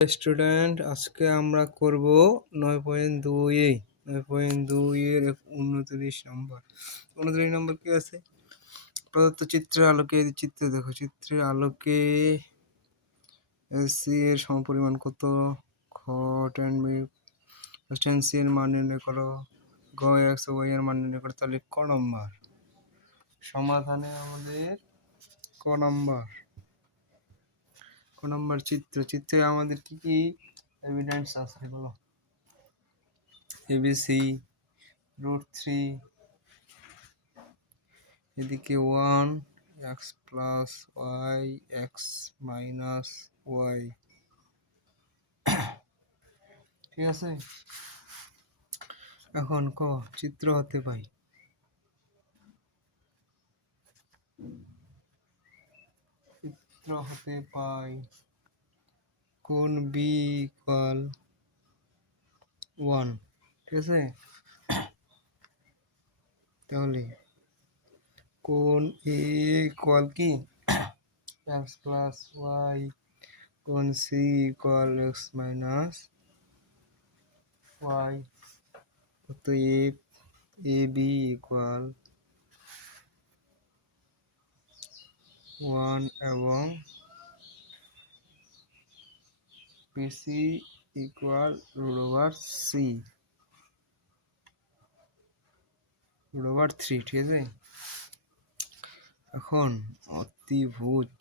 Student, আজকে আমরা করব 9.2 এর 29 নম্বর কি আছে? প্রদত্ত চিত্রের আলোকে দেখো, চিত্রের আলোকে সি এর সমপরিমাণ কত? খ tan সি এর মান নির্ণয় করো, গ এক্স ও ওয়াই এর মান নির্ণয় করো। তাহলে ক নম্বর সমাধানে আমাদের ক নম্বর চিত্রে আমাদের কি কি এভিডেন্স আছে বলো? এবিসি √3, এদিকে 1 x plus y x minus y, ঠিক আছে। এখন ক চিত্র হতে পাই কোণ b ইকুয়াল 1, ঠিক আছে। তাহলে কোণ a ইকুয়াল কি x প্লাস y, কোণ c equal x minus y, অতএব ab ইকুয়াল 1 এবং bc ইকুয়াল √3, ঠিক আছে। এখন অতিভুজ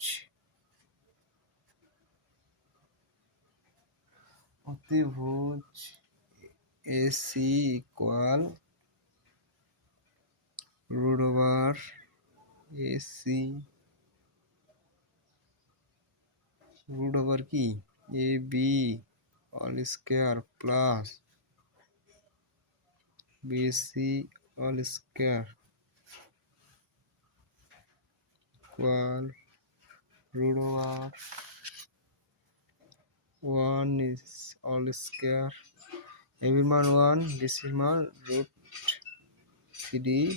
AC ইকুয়াল √AC কি AB all square plus BC all square equal √1 is all square, AB মান 1, BC মান √3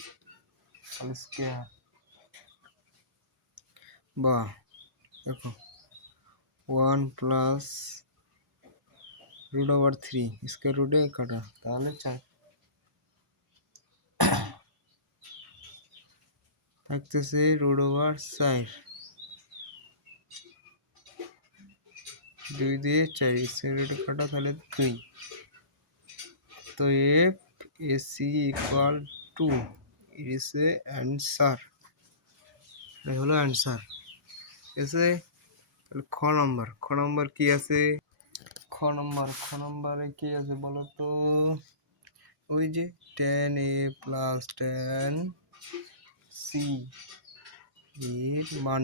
all square। বা দেখো 1 প্লাস √3 স্কয়ার রুটে কাটা, তাহলে 4 থাকতেছে √4, 2 দিয়ে 4 স্কয়ার রুটে কাটা, তাহলে 2। তো F AC equal to is A answer, এই হলো অ্যান্সার, ঠিক আছে। তাহলে খ নম্বর কি আছে? খ নম্বরে কি আছে বলো তো? ওই যে tan a plus tan c এর মান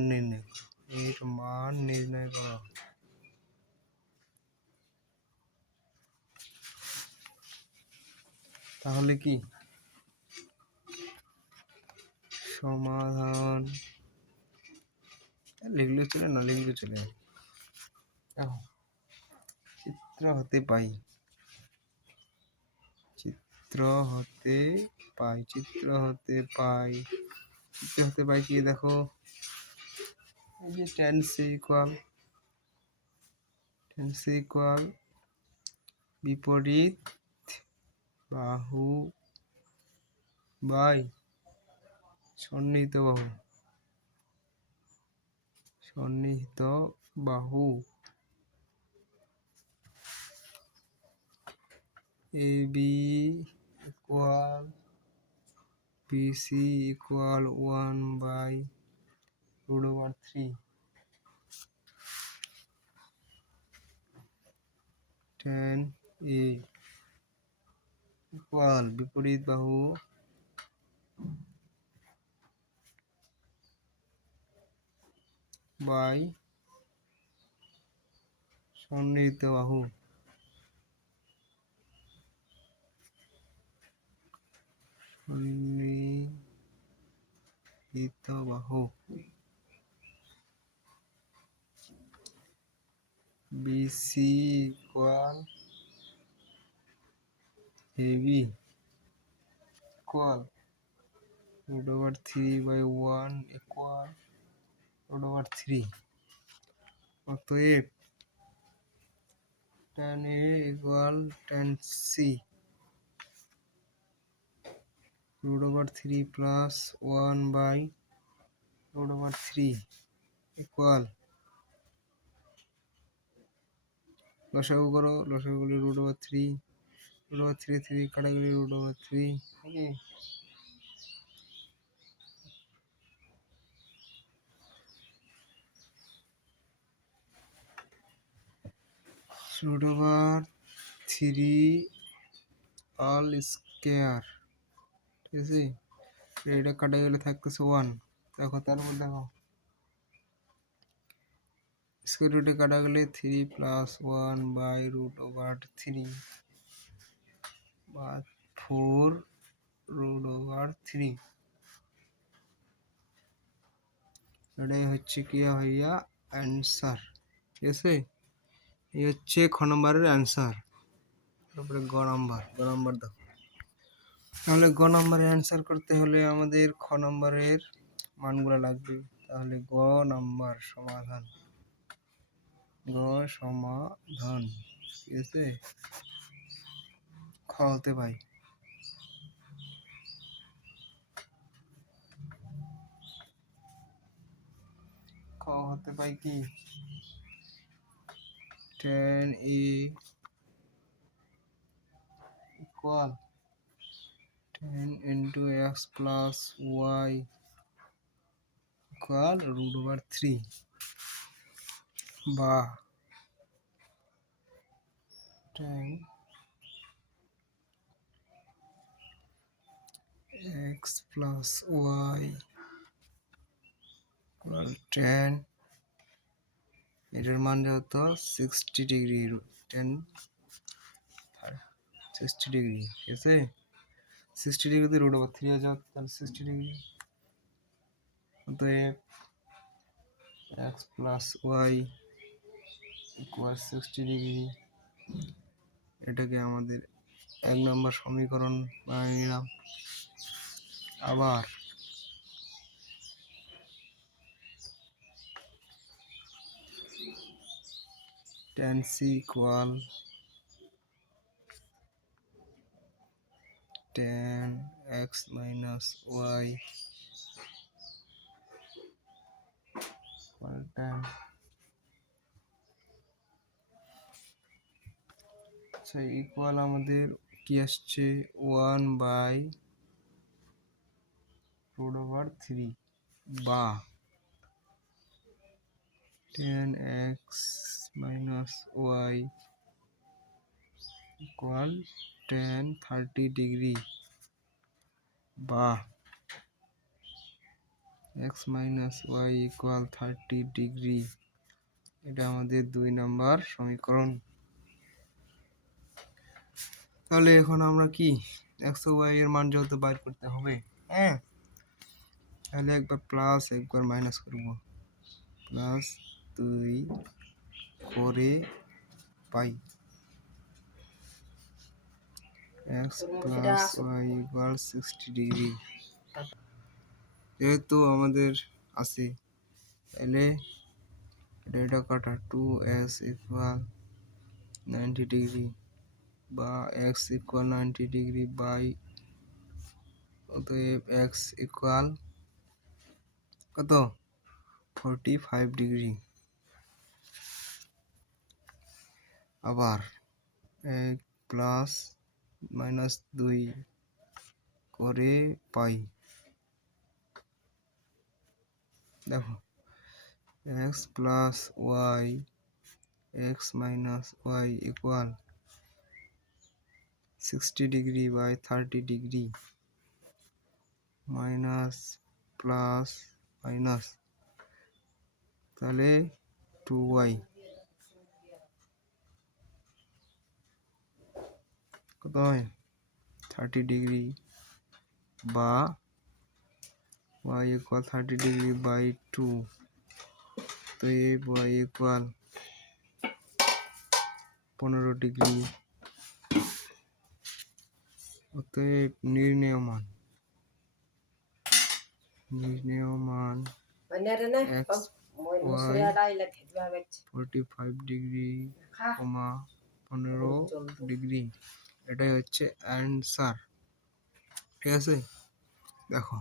নির্ণয় করো। তাহলে কি সমাধান লিখলে চলে না লিখলে চলে? দেখো চিত্র হতে পাই কি দেখো, এই যে tan c ইকুয়াল বিপরীত বাহু বাই সন্নিহিত বাহু AB equal BC equal 1/√3, tan A equal বিপরীত বাহু বাই সন্নিহিত বাহু, BC equal AB equal √3/1 equal √3। অতএব tan A equal tan C root over 3 plus 1 by root over 3 equal লসাগু করো, লসাগু করলে root over 3 3 কাটা গেলে root over 3 ওকে। root over 3 all square, ঠিক আছে, এটা কাটা গেলে থাকতেছে 1। দেখো তারপর দেখো স্কোয়ার রুটে কাটা গেলে 3 প্লাস 1 বাই রুট ওভার 3 বা 4 রুট ওভার 3, এটাই হচ্ছে কি হইয়া অ্যান্সার, ঠিক আছে। এই হচ্ছে খ নম্বরের অ্যান্সার। তারপরে গ নাম্বার দেখো। তাহলে গ নম্বরের অ্যান্সার করতে হলে আমাদের খ নম্বরের মানগুলো লাগবে। তাহলে গ নাম্বার সমাধান, গ সমাধান, ঠিক আছে। খ হতে পাই কি tan A equal tan into x plus y equal root over 3 বা tan x plus y equal tan, এটার মান যেহেতু 60 ডিগ্রি, tan 60 ডিগ্রি, ঠিক আছে। 60 ডিগ্রিতে রুট ওভার 3 হয়ে যাবে, তাহলে 60 ডিগ্রি, অতএব x plus y equal 60 degree. এটাকে আমাদের 1 নম্বর সমীকরণ বানিয়ে নিলাম। আবার tan c equal tan x minus y equal tan, আচ্ছা ইকুয়াল আমাদের কি আসছে 1 বাই রুট ওভার 3 বা tan x minus y equal tan 30 degree বা x minus y equal 30 degree, এটা আমাদের 2 নম্বর সমীকরণ। তাহলে এখন আমরা কি x ও y এর মান যেহেতু বাইর করতে হবে, হ্যাঁ, তাহলে একবার প্লাস একবার মাইনাস করব। প্লাস 2 করে পাই x plus y equal 60 degree, যেহেতু আমাদের আছে তাহলে এটা কাটা 2s ইকুয়াল 90 ডিগ্রি বা x ইকুয়াল 90 ডিগ্রি বাই, অতএব x ইকুয়াল কত 45 ডিগ্রি। আবার 1 প্লাস মাইনাস 2 করে পাই, দেখো x plus y x minus y equal 60 degree by 30 degree minus plus minus, তাহলে 2y কত হয় 30 ডিগ্রি বা y ইকুয়াল 30 ডিগ্রি বাই 2, তো এই y ইকুয়াল 15 ডিগ্রি। অতএব নির্ণেয় মান x y 45 ডিগ্রি, 15 15 ডিগ্রি। এটাই হচ্ছে অ্যান্সার। ঠিক আছে, দেখো